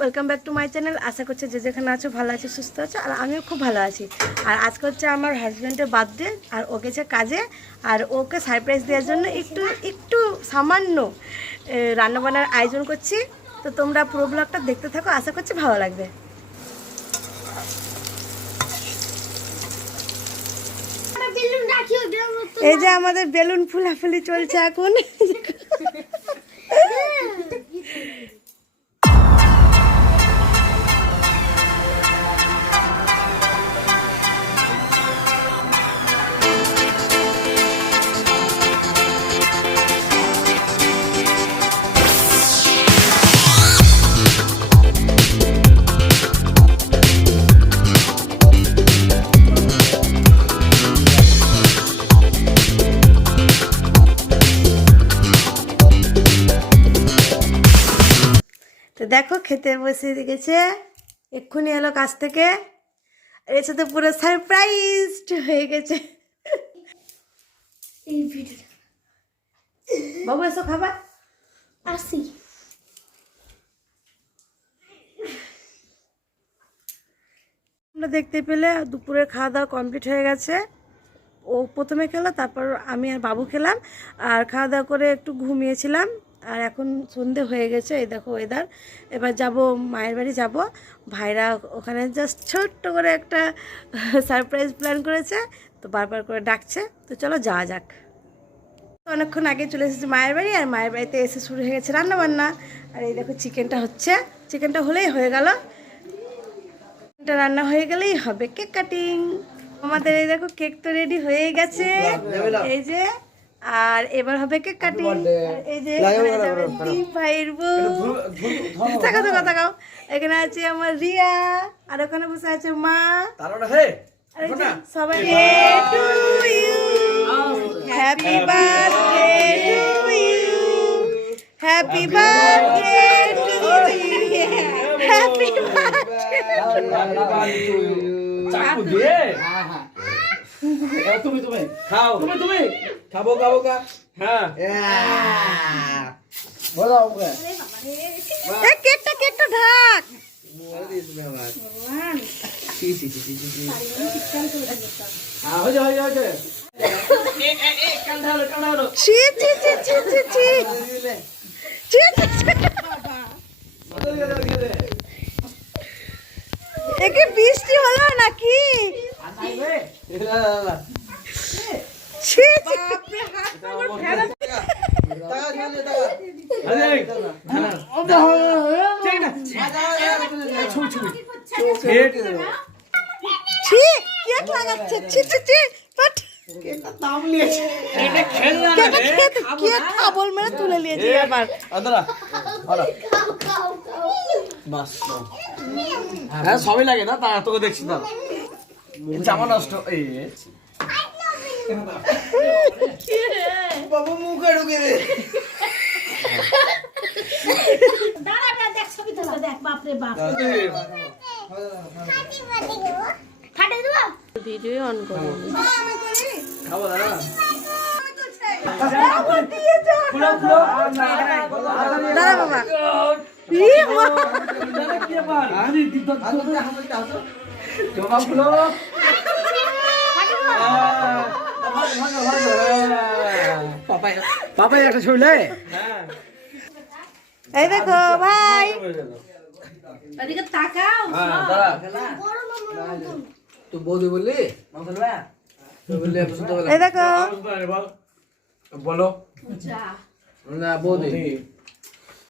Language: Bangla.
Welcome back to my channel. আশা করছি যে যেখানে আছো ভালো আছো, সুস্থ আছো, আর আমিও খুব ভালো আছি। আর আজকে হচ্ছে আমার হাজব্যান্ডের বার্থডে, আর ও গেছে কাজে, আর ওকে সারপ্রাইজ দেওয়ার জন্য একটু সামান্য রান্নাবান্নার আয়োজন করছি। তো তোমরা পুরো ব্লগটা দেখতে থাকো, আশা করছি ভালো লাগবে। এই যে আমাদের বেলুন ফুলাফুলি চলছে এখন। তো দেখো খেতে বসে গেছে, এক্ষুনি এলো কাছ থেকে, এর সাথে পুরো সারপ্রাইজড হয়ে গেছে। এই ভিডিওটা বাবু এসো খাবার আসি। আমরা দেখতে পেলে দুপুরের খাওয়া দাওয়া কমপ্লিট হয়ে গেছে। ও প্রথমে খেলো, তারপর আমি আর বাবু খেলাম, আর খাওয়া দাওয়া করে একটু ঘুমিয়েছিলাম। আর এখন সন্ধে হয়ে গেছে, এই দেখো ওয়েদার। এবার যাব মায়ের বাড়ি যাব। ভাইরা ওখানে জাস্ট ছোট্ট করে একটা সারপ্রাইজ প্ল্যান করেছে, তো বারবার করে ডাকছে, তো চলো যাওয়া যাক। অনেকক্ষণ আগে চলে এসেছি মায়ের বাড়ি, আর মায়ের বাড়িতে এসে শুরু হয়ে গেছে রান্না বান্না। আর এই দেখো চিকেনটা হচ্ছে, চিকেনটা হলেই হয়ে গেল। চিকেনটা রান্না হয়ে গেলেই হবে কেক কাটিং। আমাদের এই দেখো কেক তো রেডি হয়ে গেছে, এই যে। আর এবার হবে কেক কাটিং। এই যে ভাইয়ের বউ, কথা কাও, এখানে আছে আমার রিয়া, আর ওখানে বসে আছে মা। সবাই to you, happy birthday to you, happy birthday to you, happy birthday to you. তুমি খাও, তুমি খাবো কা হ্যাঁ বলো ওকে এই কেকটা ঢাক। একে বৃষ্টি হলো নাকি? তুলে নিয়েছি আবার। হ্যাঁ সবই লাগে না, তা তোকে দেখছি না জামা নষ্ট। এই বাবু মুখে ঢুকে দে। ভিডিও অন করো, খাবো দাদা। দাঁড়া বাবা। পাপাই একটা ছড়লে। এই দেখো ভাই, তো বৌদি বললি এই দেখো বলো না বৌদি